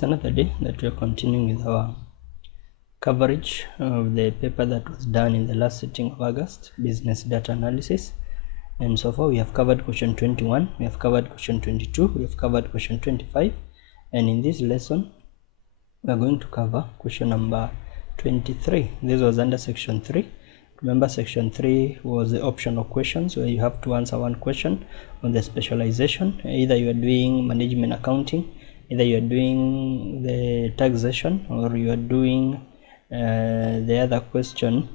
It's another day that we are continuing with our coverage of the paper that was done in the last sitting of August, business data analysis. And so far we have covered question 21, we have covered question 22, we have covered question 25, and in this lesson we are going to cover question number 23. This was under section 3. Remember, section 3 was the optional questions where you have to answer one question on the specialization. Either you are doing management accounting, either you are doing the taxation, or you are doing the other question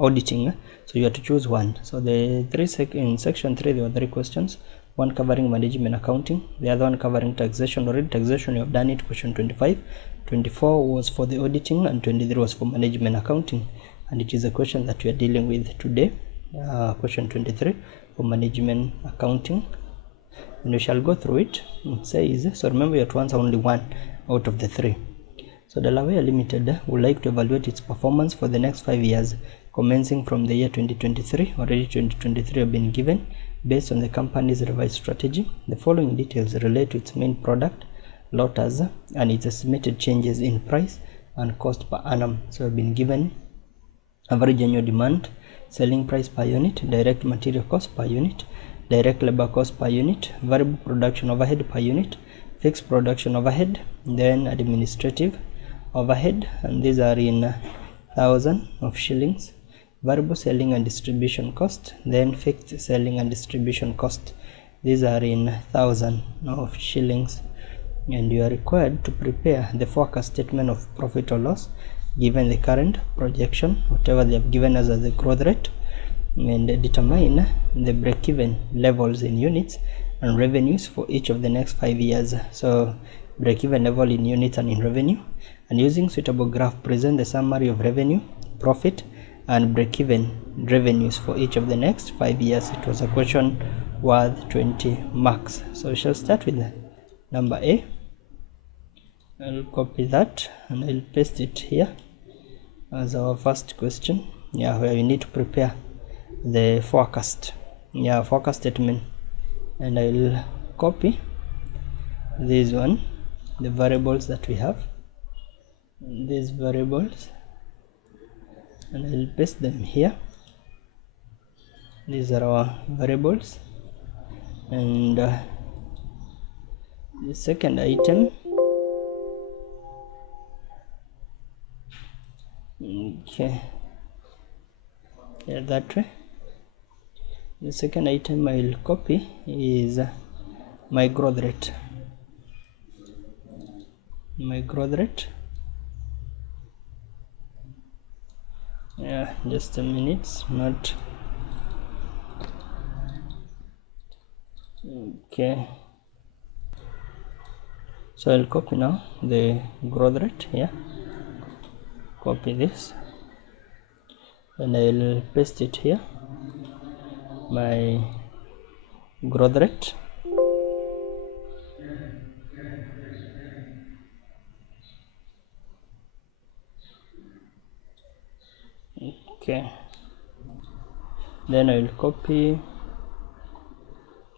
auditing. So you have to choose one. So the in section 3 there were 3 questions, one covering management accounting, the other one covering taxation. Already taxation you have done it, question 25. 24 was for the auditing and 23 was for management accounting, and it is a question that we are dealing with today, question 23 for management accounting, and we shall go through it. It says, so remember you have to answer only one out of the 3. So Delaware Limited would like to evaluate its performance for the next 5 years commencing from the year 2023. Already 2023 have been given based on the company's revised strategy. The following details relate to its main product, Lotus, and its estimated changes in price and cost per annum. So have been given average annual demand, selling price per unit, direct material cost per unit, direct labor cost per unit, variable production overhead per unit, fixed production overhead, then administrative overhead, and these are in thousand of shillings, variable selling and distribution cost, then fixed selling and distribution cost, these are in thousand of shillings. And you are required to prepare the forecast statement of profit or loss given the current projection, whatever they have given us as the growth rate, and determine the break-even levels in units and revenues for each of the next 5 years. So break-even level in units and in revenue, and using suitable graph present the summary of revenue, profit and break-even revenues for each of the next 5 years. It was a question worth 20 marks. So we shall start with number A. I'll copy that and I'll paste it here as our first question, where we need to prepare the forecast statement, and I'll copy this one, the variables that we have, these variables, and I'll paste them here. These are our variables, and the second item, that way. The second item I'll copy is my growth rate. Just a minute, not okay. So I'll copy now the growth rate here, copy this, and I'll paste it here, my growth rate. Okay, then I'll copy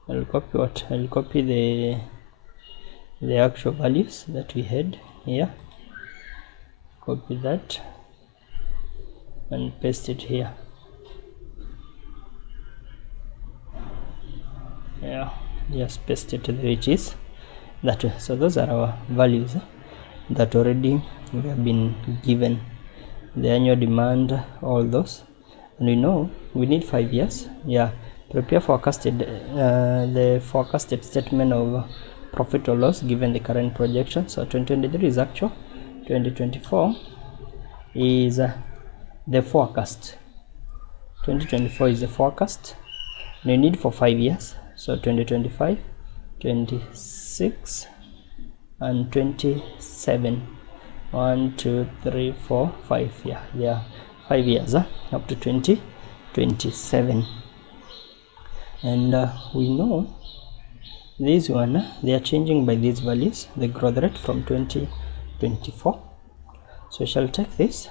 what? I'll copy the actual values that we had here, copy that and paste it here. Just paste it where it is, that way. So those are our values that already we have been given, the annual demand, all those, and we know we need 5 years. Prepare the forecasted statement of profit or loss given the current projection. So 2023 is actual, 2024 is the forecast. 2024 is the forecast, and we need for 5 years. So 2025, 26 and 27, 1, 2, 3, 4, 5. 5 years up to 2027. And we know this one, they are changing by these values, the growth rate from 2024. So we shall take this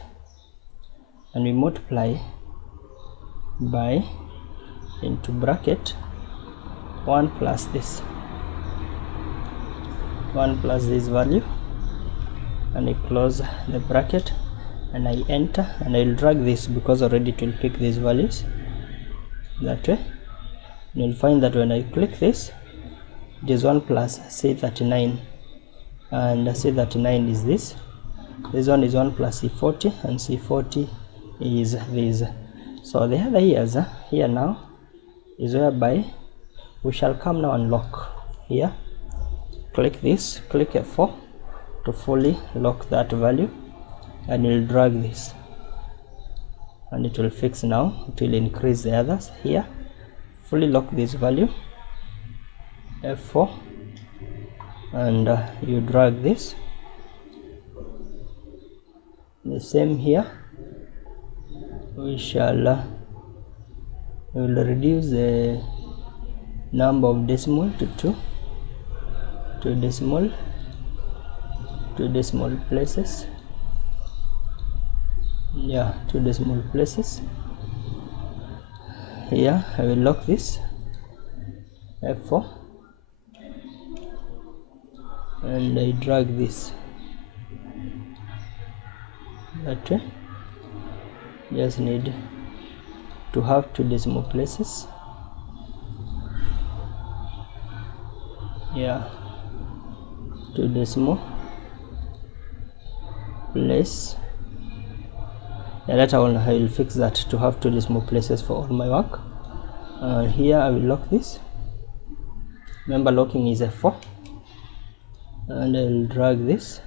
and we multiply by, into bracket, 1 plus this, 1 plus this value, and I close the bracket and I enter, and I will drag this because already it will pick these values that way. And you'll find that when I click this, it is 1 plus C39, and C39 is this one is 1 plus C40, and C40 is this. So the other here now is whereby we shall come now and lock here. Click this, click F4 to fully lock that value, and you'll drag this and it will fix now. It will increase the others here. Fully lock this value, F4, and you drag this. The same here, we will reduce the number of decimal to two decimal places. Yeah, 2 decimal places. Here I will lock this, F4, and I drag this that way. Just need to have 2 decimal places. Yeah, 2 decimal place. Later on I will fix that to have 2 decimal places for all my work. Here I will lock this. Remember, locking is F4, and I will drag this.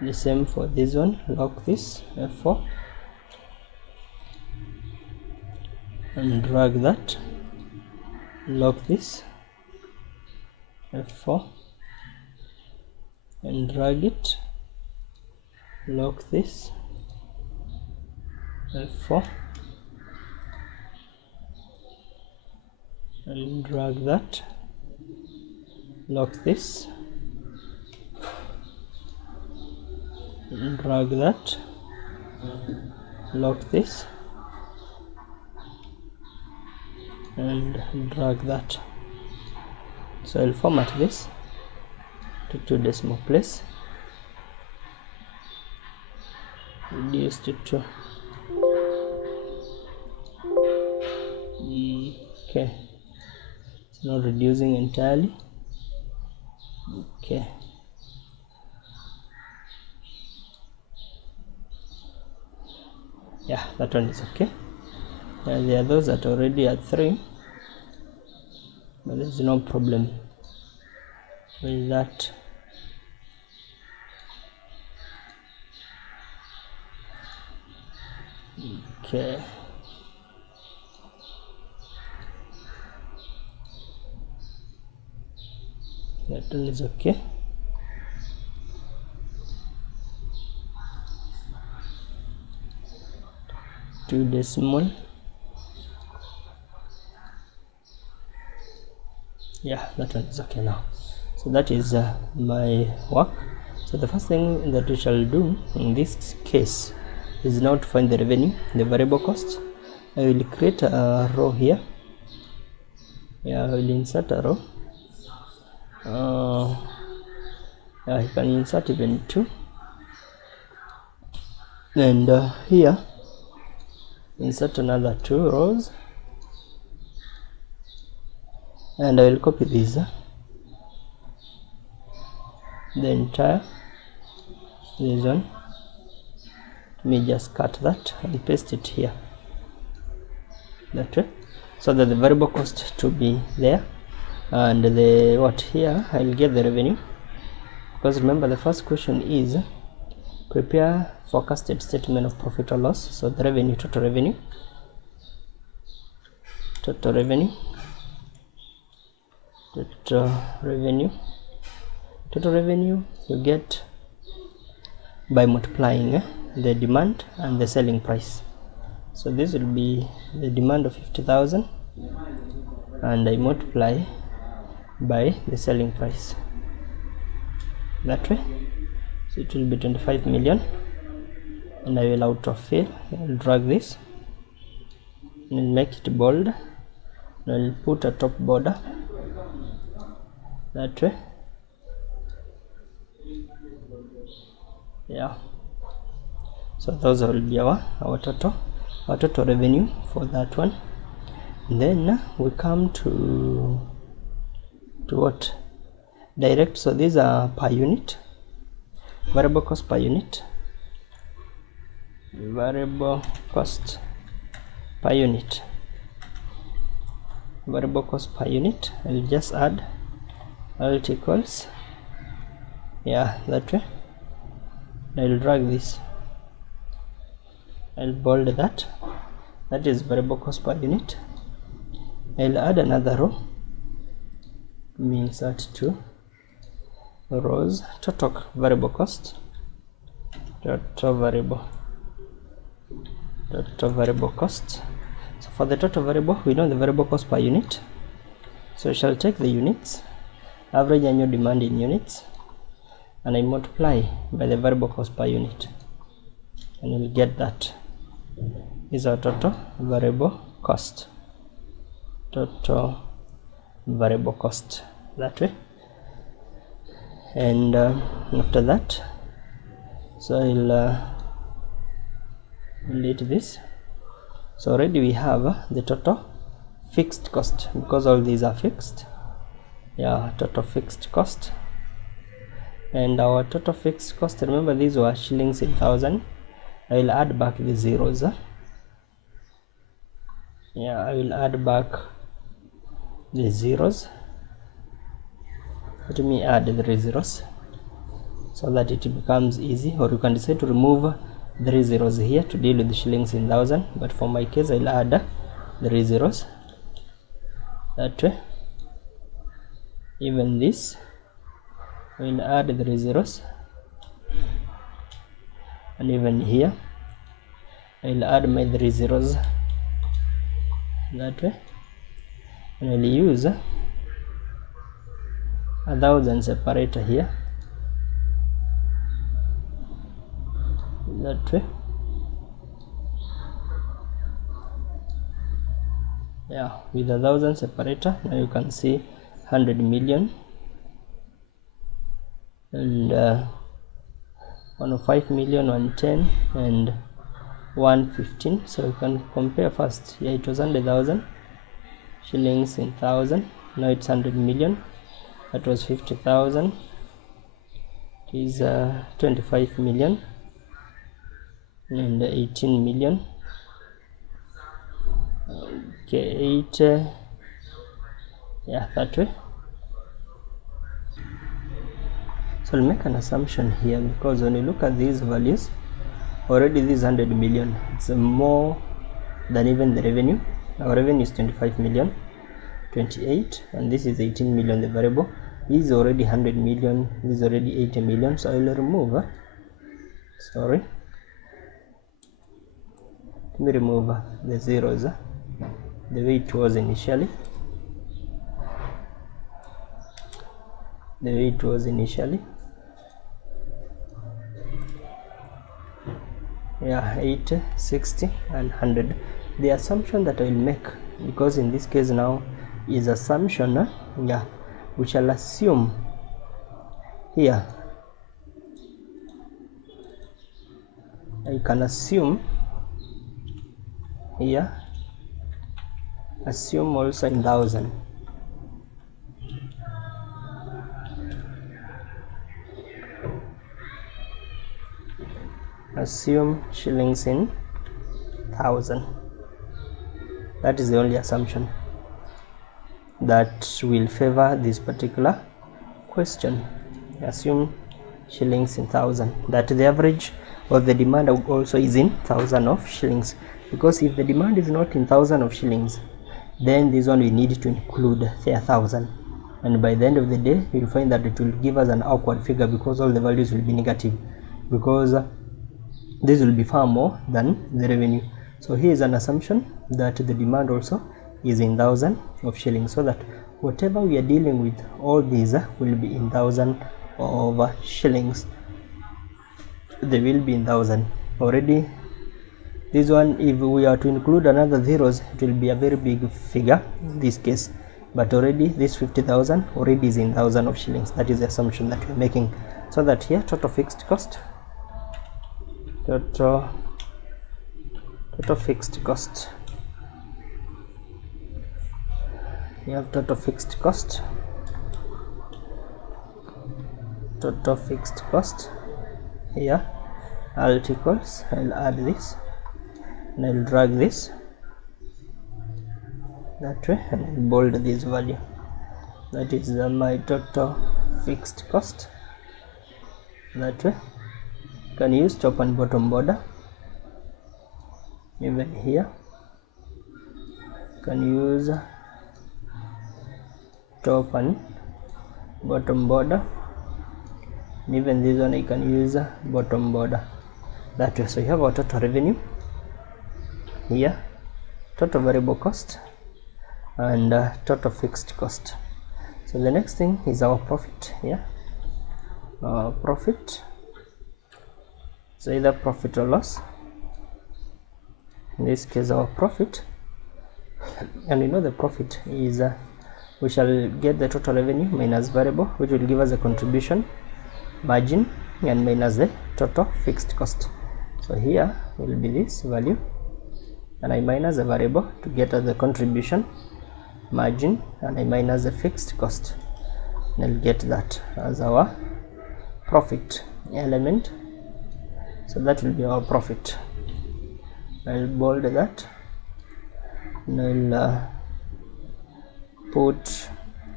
The same for this one, lock this, F4, and drag that, lock this, F4, and drag it, lock this, F4, and drag that, lock this, and drag that, lock this, and drag that. So I'll format this to 2 decimal place, reduce to 2. Okay, it's not reducing entirely. Okay, yeah, that one is okay. There are those that are already at 3, but there's no problem with that. Okay, that one is okay. Two decimal. Yeah, that one is okay now. So that is my work. So the first thing that we shall do in this case is now to find the revenue, the variable cost. I will create a row here. Yeah, I will insert a row. I can insert even 2, and here insert another 2 rows, and I will copy this, the entire this one. Let me just cut that and paste it here that way, so that the variable cost to be there, and the what here I will get the revenue, because remember the first question is prepare forecasted statement of profit or loss. So the revenue, total revenue, you get by multiplying the demand and the selling price. So this will be the demand of 50,000, and I multiply by the selling price that way. So it will be 25 million, and I will autofill. I will drag this and make it bold, and I will put a top border that way. Yeah, so those will be our total revenue for that one. Then we come to what? Direct. So these are per unit, variable cost per unit, variable cost per unit, variable cost per unit. I'll just add alt equals, yeah, that way. I'll drag this, I'll bold that is variable cost per unit. I'll add another row, means that 2 rows, total variable cost, total variable cost. So for the total variable, we know the variable cost per unit, so I shall take the units, average annual demand in units, and I multiply by the variable cost per unit, and you'll get that is our total variable cost, total variable cost, that way. And after that, so I'll delete this. So already we have the total fixed cost, because all these are fixed. Yeah, total fixed cost. And our total fixed cost, remember these were shillings in thousand. I will add back the zeros. Yeah, I will add back the zeros. Let me add the 3 zeros so that it becomes easy, or you can decide to remove 3 zeros here to deal with the shillings in thousand, but for my case I'll add 3 zeros, that way. Even this we'll add 3 zeros, and even here I'll add my 3 zeros, that way. And I'll use 1,000 separator here, that way. Yeah, with 1,000 separator, now you can see 100 million and 105 million, 110 and 115. So you can compare first. Yeah, it was 100,000 shillings in thousand, now it's 100 million. That was 50,000. It is 25 million and 18 million. Okay, 8, yeah, that way. So I'll make an assumption here, because when you look at these values, already this 100 million, it's more than even the revenue. Our revenue is 25 million, 28, and this is 18 million, the variable. This is already 100 million, this is already 80 million. So I will remove, sorry, let me remove the zeros the way it was initially, yeah, 8, 60 and 100. The assumption that I will make, because in this case now is assumption, yeah, we shall assume here, I can assume here, assume also in thousand, assume shillings in thousand. That is the only assumption that will favor this particular question. Assume shillings in thousand, that the average of the demand also is in thousand of shillings, because if the demand is not in thousand of shillings, then this one we need to include the 1,000, and by the end of the day you'll find that it will give us an awkward figure, because all the values will be negative, because this will be far more than the revenue. So here is an assumption that the demand also is in thousand of shillings, so that whatever we are dealing with, all these will be in thousand of shillings. They will be in thousand already. This one, if we are to include another zeros, it will be a very big figure in this case, but already this 50,000 already is in thousand of shillings. That is the assumption that we're making. So that here total fixed cost total fixed cost. You have total fixed cost, here. Alt equals, I'll add this and I'll drag this that way and I'll bold this value. That is my total fixed cost. That way you can use top and bottom border. Even here you can use top and bottom border, and even this one you can use bottom border. That way, so you have our total revenue here, total variable cost, and total fixed cost. So the next thing is our profit here. Profit, so either profit or loss. In this case our profit, and we know the profit is we shall get the total revenue minus variable, which will give us a contribution margin, and minus the total fixed cost. So here will be this value, and I minus the variable to get us the contribution margin, and I minus the fixed cost, and I'll get that as our profit element. So that will be our profit. I'll bold that, and I'll put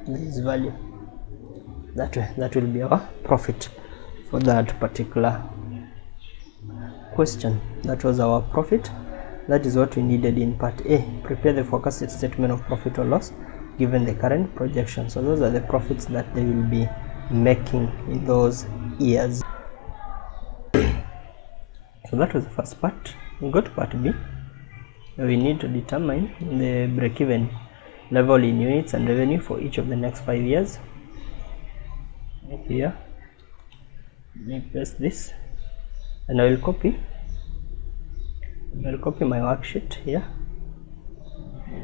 this value that way. That will be our profit for that particular question. That was our profit. That is what we needed in part A. Prepare the forecasted statement of profit or loss given the current projection. So those are the profits that they will be making in those years. So that was the first part. We go to part B. We need to determine the break-even level in units and revenue for each of the next 5 years. Here, let me paste this, and I will copy my worksheet here.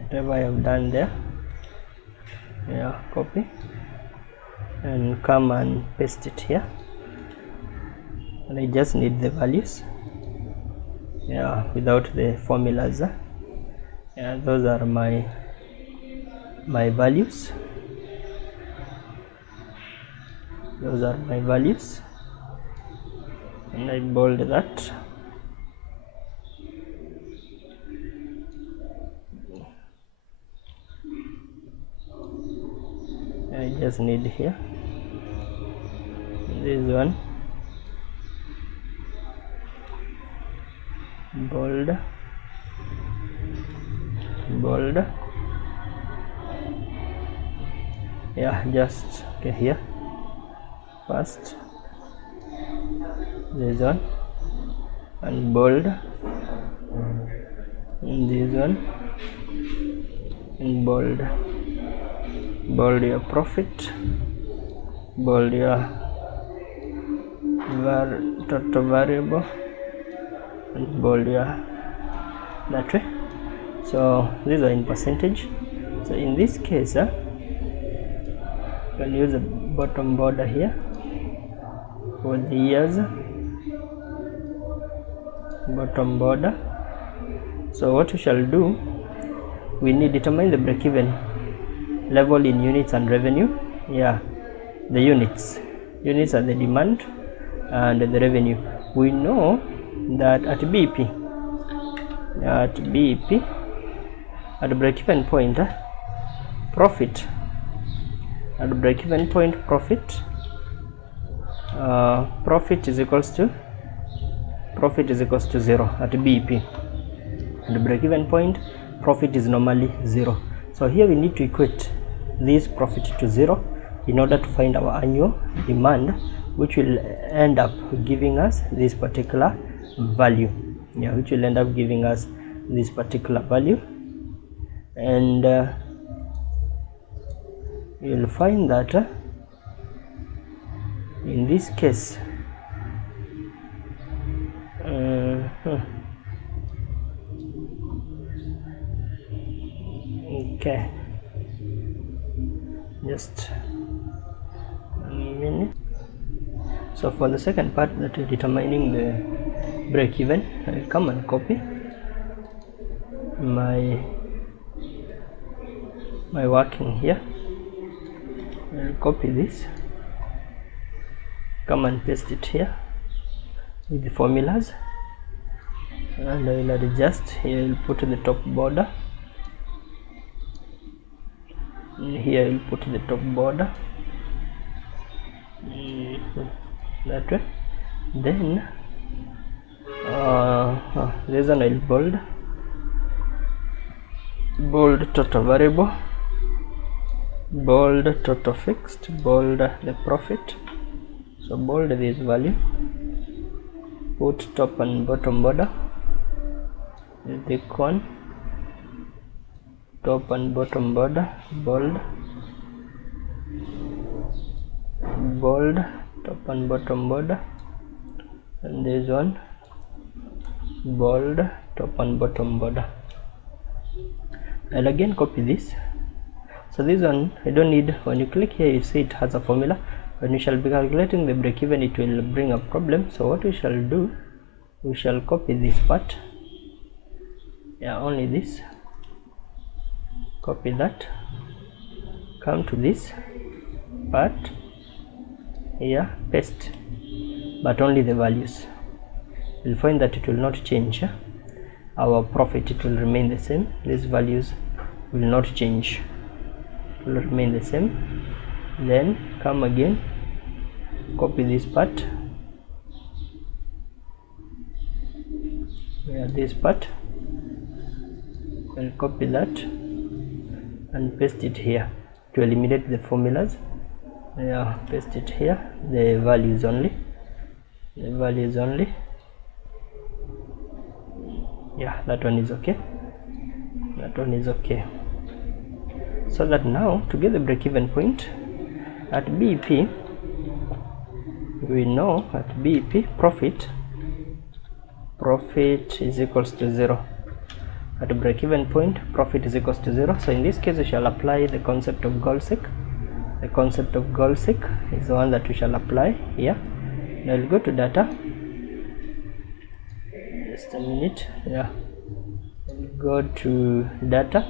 Whatever I have done there, copy and come and paste it here, and I just need the values without the formulas. Those are my values. Those are my values, and I bold that. I just need here this one, bold, just okay here. First this one, and bold, and this one, and bold your profit, bold your total variable, and bold your that way. So these are in percentage. So in this case you can use a bottom border here for the years, bottom border. So what we shall do, we need to determine the break-even level in units and revenue. The units are the demand, and the revenue, we know that at BP, at break-even point, profit at break-even point, profit is equals to 0 at BP. At break-even point, profit is normally 0. So here we need to equate this profit to 0 in order to find our annual demand, which will end up giving us this particular value. And you'll find that in this case okay, just a minute. So for the second part, that is determining the break even, I will come and copy my working here. I will copy this, come and paste it here with the formulas, and I will adjust here. I will put the top border, and here I will put the top border that way. Then this one I will bold total variable, bold total fixed, bold the profit. So bold this value, put top and bottom border, the one, top and bottom border, bold, top and bottom border, and this one bold, top and bottom border. I'll again copy this. So this one I don't need. When you click here, you see it has a formula. When we shall be calculating the break even, it will bring a problem. So what we shall do, we shall copy this part, only this, copy that, come to this part here, paste, but only the values. You'll find that it will not change our profit, it will remain the same. These values will not change, it will remain the same. Then come again, copy this part, this part, and copy that and paste it here to eliminate the formulas. Paste it here, the values only, that one is okay, so that now to get the break-even point at BEP, we know at BEP profit is equals to 0. At break-even point, profit is equals to 0. So in this case, we shall apply the concept of goal seek. The concept of goal seek is the one that we shall apply here. Now we'll go to data, just a minute. We'll go to data.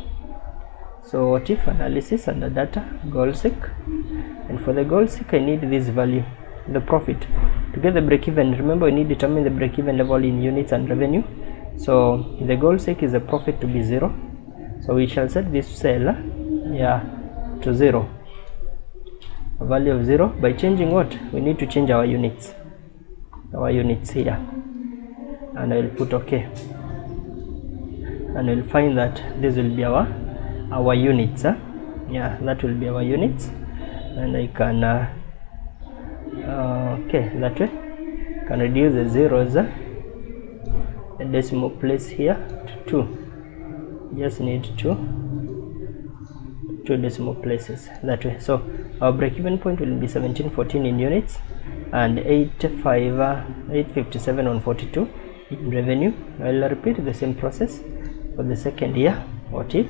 So what if analysis, under data, goal seek, and for the goal seek I need this value, the profit. To get the break even, remember we need to determine the break even level in units and revenue. So the goal seek is the profit to be 0, so we shall set this cell to 0, a value of 0. By changing what? We need to change our units here, and I will put OK, and we'll find that this will be our units. That will be our units, and I can that way can reduce the zeros, a decimal place here to 2. Just need two decimal places that way. So our break-even point will be 1714 in units and 857 on 42 in revenue. I'll repeat the same process for the second year. What if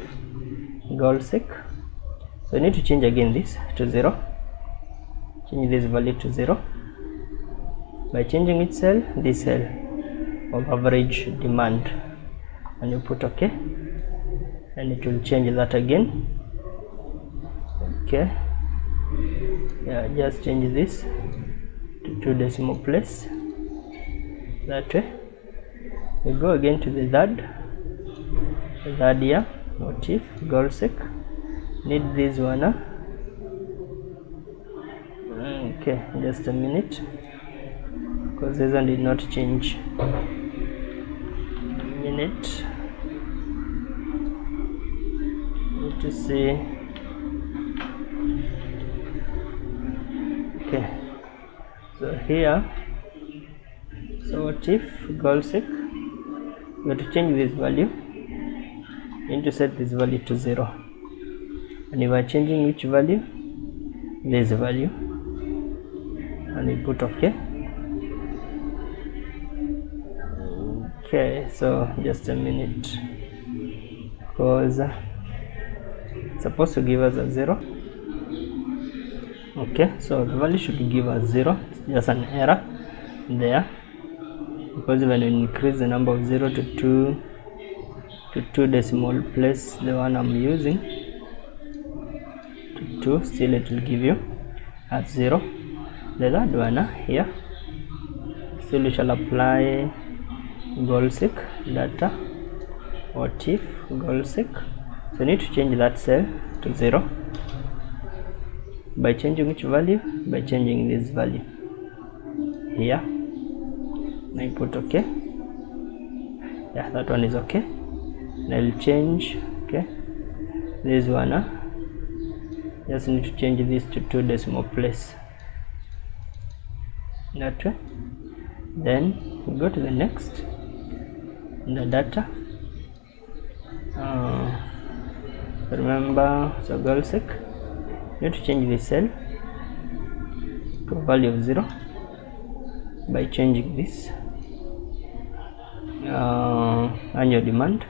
goal seek? So I need to change again this to 0, change this value to 0 by changing its cell, this cell of average demand, and you put OK, and it will change that again. Just change this to 2 decimal place that way. We go again to the third year. What if goal seek? Need this one. Just a minute, because this one did not change. Minute, need to see. So here, so what if goal seek? We have to change this value. You need to set this value to 0, and you are changing which value? This value, and we put OK. So just a minute, because it's supposed to give us a 0. So the value should give us 0. just an error there, because when you increase the number of 0 to 2 decimal place the one I'm using to 2, still it will give you at 0. The third one here, still you shall apply goal seek data what if goal seek. So you need to change that cell to 0 by changing which value? By changing this value here. I put OK. Yeah, that one is okay. And I'll change, okay, this one just need to change this to 2 decimal place, that way. Then we go to the next, the data. Remember, so goal seek, you need to change this cell to a value of 0 by changing this annual demand,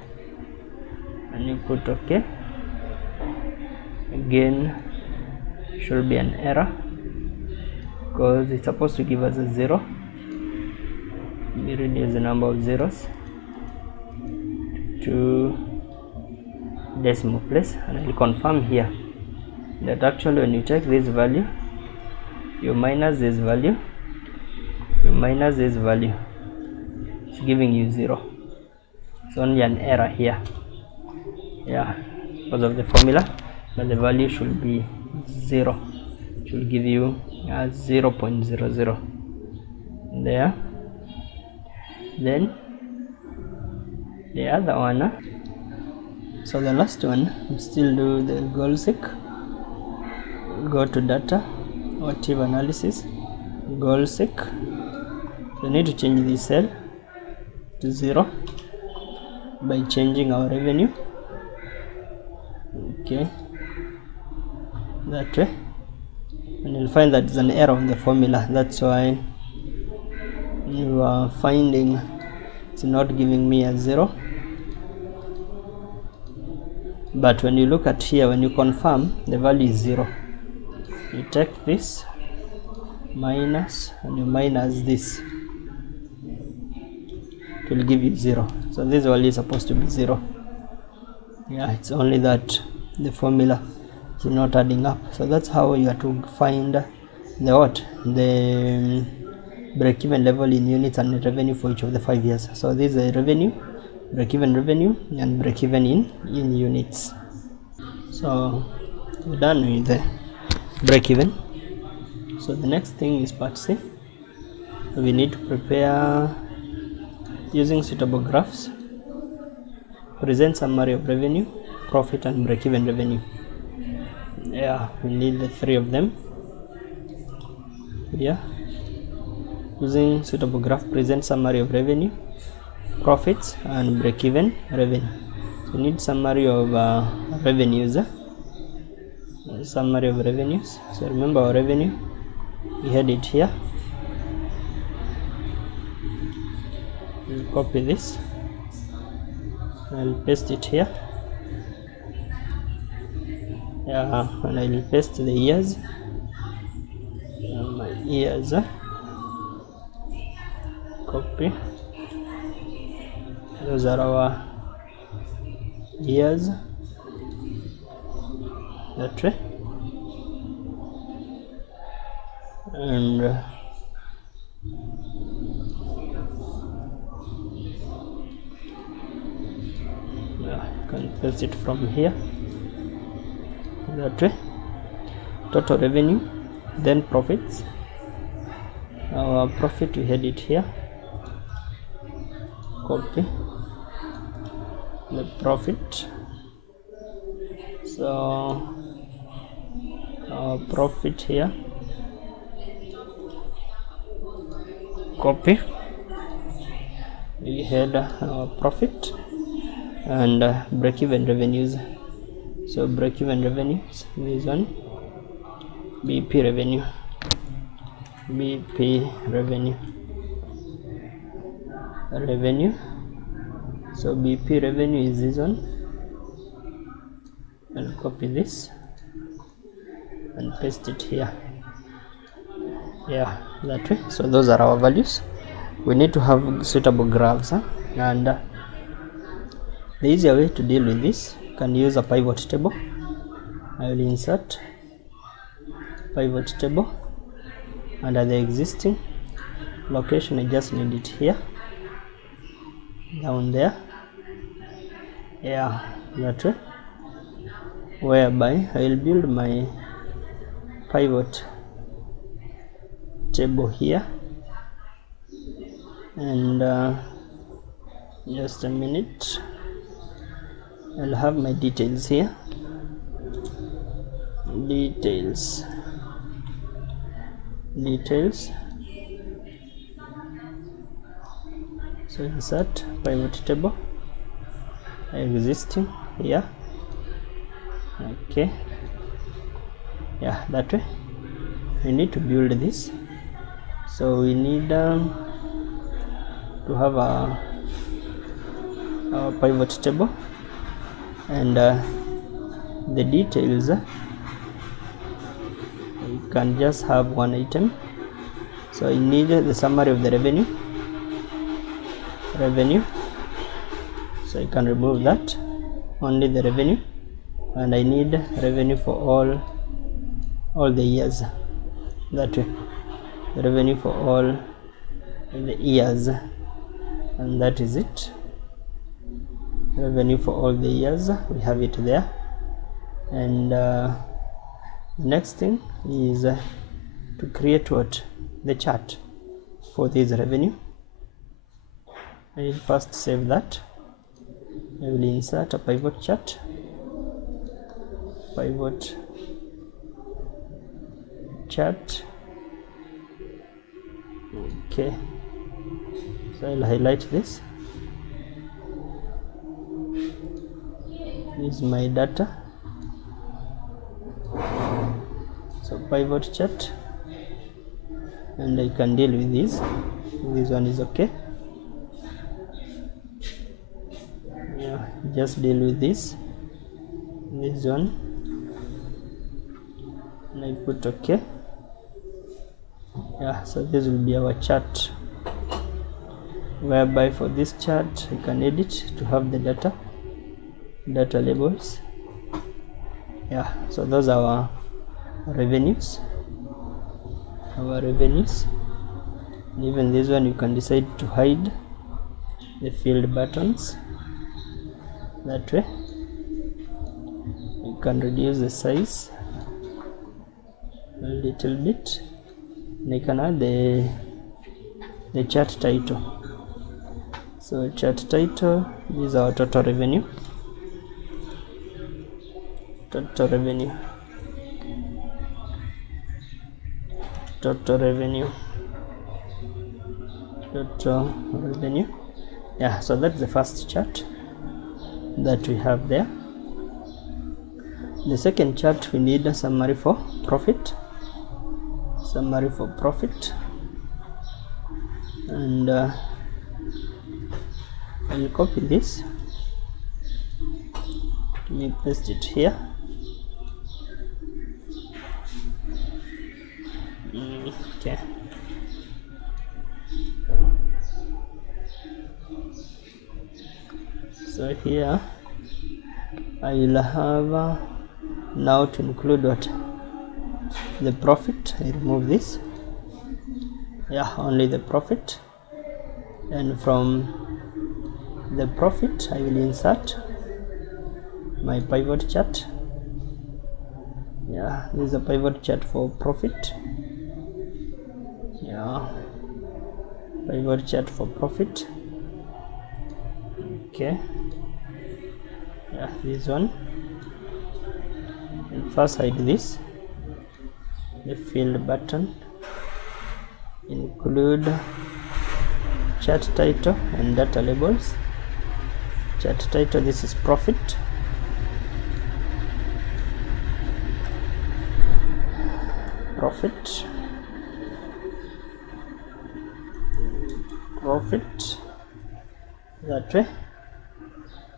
and you put OK. Again should be an error because it's supposed to give us a 0. We reduce the number of zeros to decimal place, and I will confirm here that actually when you take this value, you minus this value, you minus this value, it's giving you 0. It's only an error here, yeah, because of the formula, but the value should be 0. It should give you 0.00 there. Then the other one, so the last one, we still do the goal seek. Go to data, what if analysis, goal seek. So we need to change this cell to 0 by changing our revenue, okay, that way. And you'll find that it's an error on the formula, that's why you are finding it's not giving me a 0. But when you look at here, when you confirm, the value is 0. You take this minus and you minus this, it will give you 0. So this value is supposed to be 0. Yeah, it's only that the formula is not adding up. So that's how you have to find the break-even level in units and revenue for each of the 5 years. So this is a revenue, break-even revenue, and break-even in units. So we're done with the break-even. So the next thing is part C. We need to prepare, using suitable graphs, present summary of revenue, profit, and break-even revenue. Yeah, we need the 3 of them. Yeah, using suitable graph, present summary of revenue, profits, and break-even revenue. So we need summary of revenues. Summary of revenues. So remember our revenue, we had it here. We'll copy this, I'll paste it here. Yeah, and I will paste the years, my years, copy, those are our years, that way. And you can paste it from here, that way. Total revenue, then profits. Our profit, we had it here, copy the profit. So our profit here, copy, we had our profit, and break-even revenues. So break-even revenues, this one, BP revenue, revenue. So BP revenue is this one. I'll copy this and paste it here. Yeah, that way. So those are our values. We need to have suitable graphs, and the easier way to deal with this, you can use a pivot table. I will insert pivot table under the existing location. I just need it here, down there. Yeah, that way, whereby I will build my pivot table here, and just a minute, I'll have my details here. Details. So insert pivot table, existing here. Okay, yeah, that way. We need to build this, so we need to have a pivot table, and the details, you can just have one item. So I need the summary of the revenue, so I can remove that, only the revenue, and I need revenue for all the years. That way, the revenue for all the years, and that is it. Revenue for all the years, we have it there. And the next thing is to create the chart for this revenue. I will first save that. I will insert a pivot chart, okay, so I'll highlight this. This is my data, so pivot chart, and I can deal with this one is okay. Yeah, just deal with this one, and I put okay. Yeah, so this will be our chart, whereby for this chart I can edit to have the data labels. Yeah, so those are our revenues, and even this one you can decide to hide the field buttons. That way you can reduce the size a little bit, and you can add the chart title. So chart title is our total revenue, yeah, so that's the first chart that we have there. The second chart, we need a summary for profit, and I'll copy this, let me paste it here. Okay, so here I will have now to include the profit. I remove this, yeah, only the profit, and from the profit I will insert my pivot chart. Yeah, this is a pivot chart for profit. Yeah, pivot chart for profit. Okay, yeah, this one. And first hide this, the field button, include chart title and data labels. Chart title, this is profit, that way,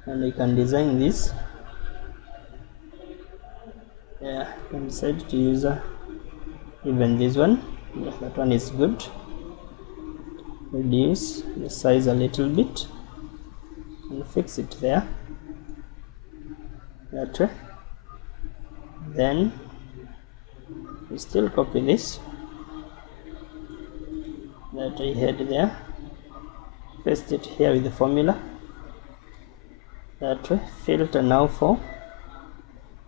and I can design this. Yeah, I can decide to use even this one, Yeah, that one is good. Reduce the size a little bit and fix it there, that way. Then we still copy this that I had there, paste it here with the formula, that way. Filter now for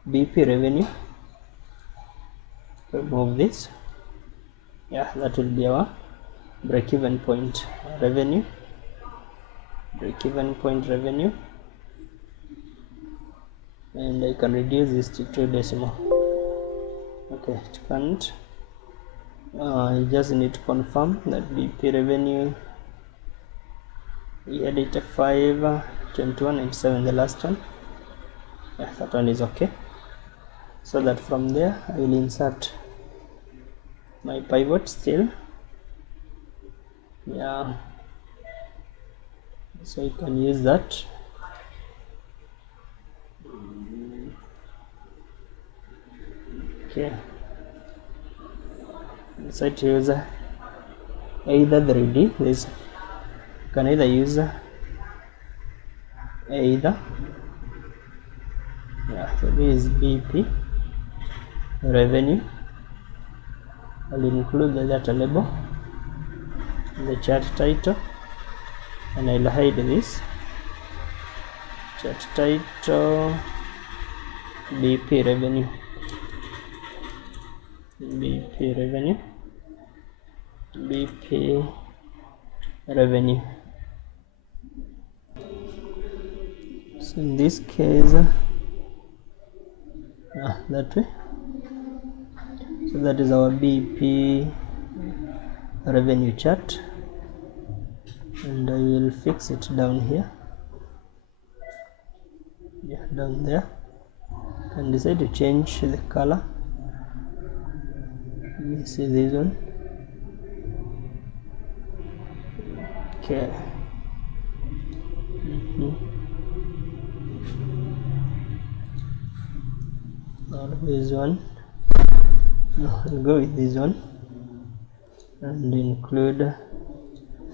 BP revenue, remove this. Yeah, that will be our break-even point revenue, break-even point revenue, and I can reduce this to 2 decimal. Okay, it can't. I just need to confirm that BP revenue, we had it 521.97 the last one. Yeah, that one is okay. So that from there I will insert my pivot still. Yeah, so you can use that. Okay, decide to use either 3D. This you can either use either, yeah, so this is BP revenue. I'll include the data label, the chart title, and I'll hide this chart title BP revenue, BP revenue, BP revenue. So in this case, that way. So that is our BP revenue chart, and I will fix it down here. Yeah, down there. And decide to change the color. Let me see this one. Okay. Or this one. No, I'll go with this one and include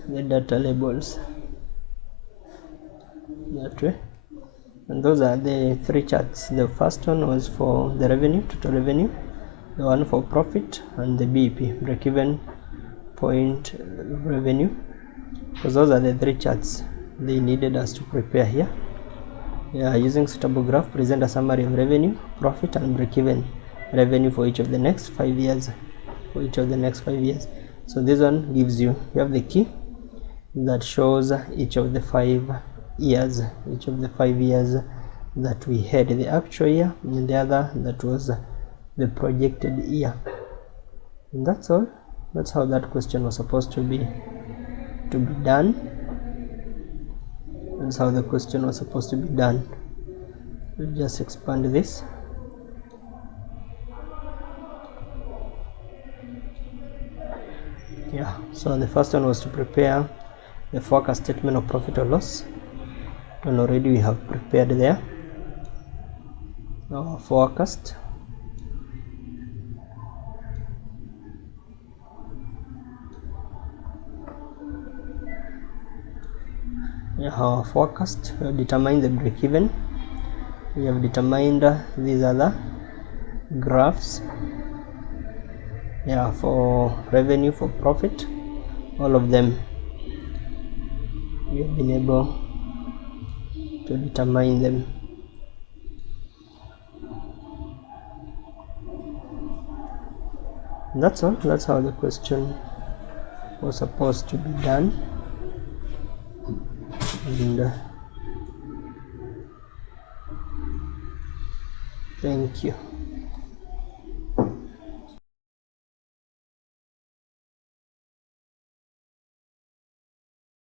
the data labels that way. And those are the 3 charts. The first one was for the revenue, total revenue, the one for profit, and the BP, break-even point revenue, because those are the 3 charts they needed us to prepare here. Yeah, using suitable graph, present a summary of revenue, profit, and break-even revenue for each of the next 5 years. So this one gives you have the key that shows each of the 5 years, that we had the actual year, and the other that was the projected year. And that's all. That's how that question was supposed to be done. That's how the question was supposed to be done. We'll just expand this. Yeah, so the first one was to prepare the forecast statement of profit or loss, and already we have prepared there our forecast. Yeah, our forecast, we have determined the break-even, we have determined these other graphs, yeah, for revenue, for profit, all of them we have been able to determine them. That's all. That's how the question was supposed to be done. And thank you.